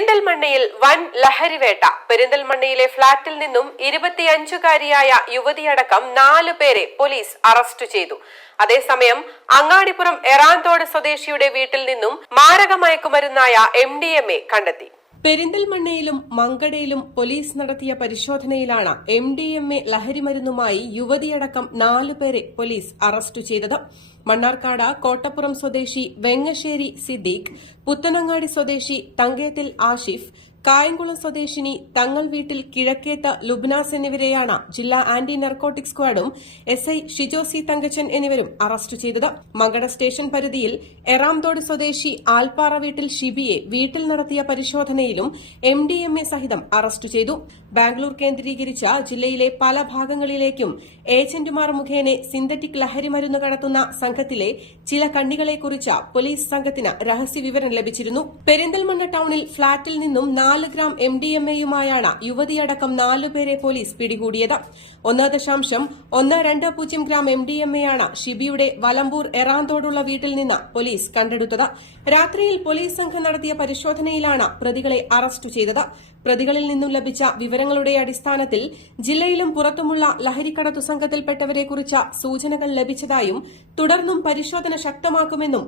പെരിന്തൽമണ്ണയിൽ വൻ ലഹരിവേട്ട. പെരിന്തൽമണ്ണയിലെ ഫ്ളാറ്റിൽ നിന്നും 25-കാരിയായ യുവതിയടക്കം 4 പേരെ പോലീസ് അറസ്റ്റ് ചെയ്തു. അതേസമയം അങ്ങാടിപ്പുറം എറാന്തോട് സ്വദേശിയുടെ വീട്ടിൽ നിന്നും മാരക മയക്കുമരുന്നായ MDMA കണ്ടെത്തി. പെരിന്തൽമണ്ണയിലും മങ്കടയിലും പോലീസ് നടത്തിയ പരിശോധനയിലാണ് MDMA ലഹരിമരുന്നുമായി യുവതിയടക്കം 4 പേരെ പോലീസ് അറസ്റ്റ് ചെയ്തത്. മണ്ണാർക്കാട് കോട്ടപ്പുറം സ്വദേശി വെങ്ങശ്ശേരി സിദ്ദീഖ്, പുത്തനങ്ങാടി സ്വദേശി തങ്കേത്തിൽ ആഷിഫ്, കായംകുളം സ്വദേശിനി തങ്ങൾ വീട്ടിൽ കിഴക്കേത്ത് ലുബ്നാസ് എന്നിവരെയാണ് ജില്ലാ ആന്റി നർക്കോട്ടിക് സ്ക്വാഡും SI ഷിജോ സി തങ്കച്ചൻ എന്നിവരും അറസ്റ്റ് ചെയ്തത്. മങ്കട സ്റ്റേഷൻ പരിധിയിൽ എറാംതോട് സ്വദേശി ആൽപ്പാറ വീട്ടിൽ ഷിബിയെ വീട്ടിൽ നടത്തിയ പരിശോധനയിലും MDMA സഹിതം അറസ്റ്റ് ചെയ്തു. ബാംഗ്ലൂർ കേന്ദ്രീകരിച്ച ജില്ലയിലെ പല ഭാഗങ്ങളിലേക്കും ഏജന്റുമാർ മുഖേന സിന്തറ്റിക് ലഹരിമരുന്ന് കടത്തുന്ന സംഘത്തിലെ ചില കണ്ണികളെക്കുറിച്ച് പോലീസ് സംഘത്തിന് രഹസ്യവിവരം ലഭിച്ചിരുന്നു. പെരിന്തൽമണ്ണ ടൌണിൽ ഫ്ളാറ്റിൽ നിന്നും 4 ഗ്രാം MDMAയുമായാണ് യുവതിയടക്കം 4 പേരെ പോലീസ് പിടികൂടിയത്. 1.120 ഗ്രാം MDMAയാണ് ഷിബിയുടെ വലമ്പൂർ എറാന്തോടുള്ള വീട്ടിൽ നിന്ന് പോലീസ് കണ്ടെടുത്തത്. രാത്രിയിൽ പോലീസ് സംഘം നടത്തിയ പരിശോധനയിലാണ് പ്രതികളെ അറസ്റ്റ് ചെയ്തത്. പ്രതികളിൽ നിന്നും ലഭിച്ച വിവരങ്ങളുടെ അടിസ്ഥാനത്തിൽ ജില്ലയിലും പുറത്തുമുള്ള ലഹരിക്കടത്തു സംഘത്തിൽപ്പെട്ടവരെക്കുറിച്ച് സൂചനകൾ ലഭിച്ചതായും തുടർന്നും പരിശോധന ശക്തമാക്കുമെന്നും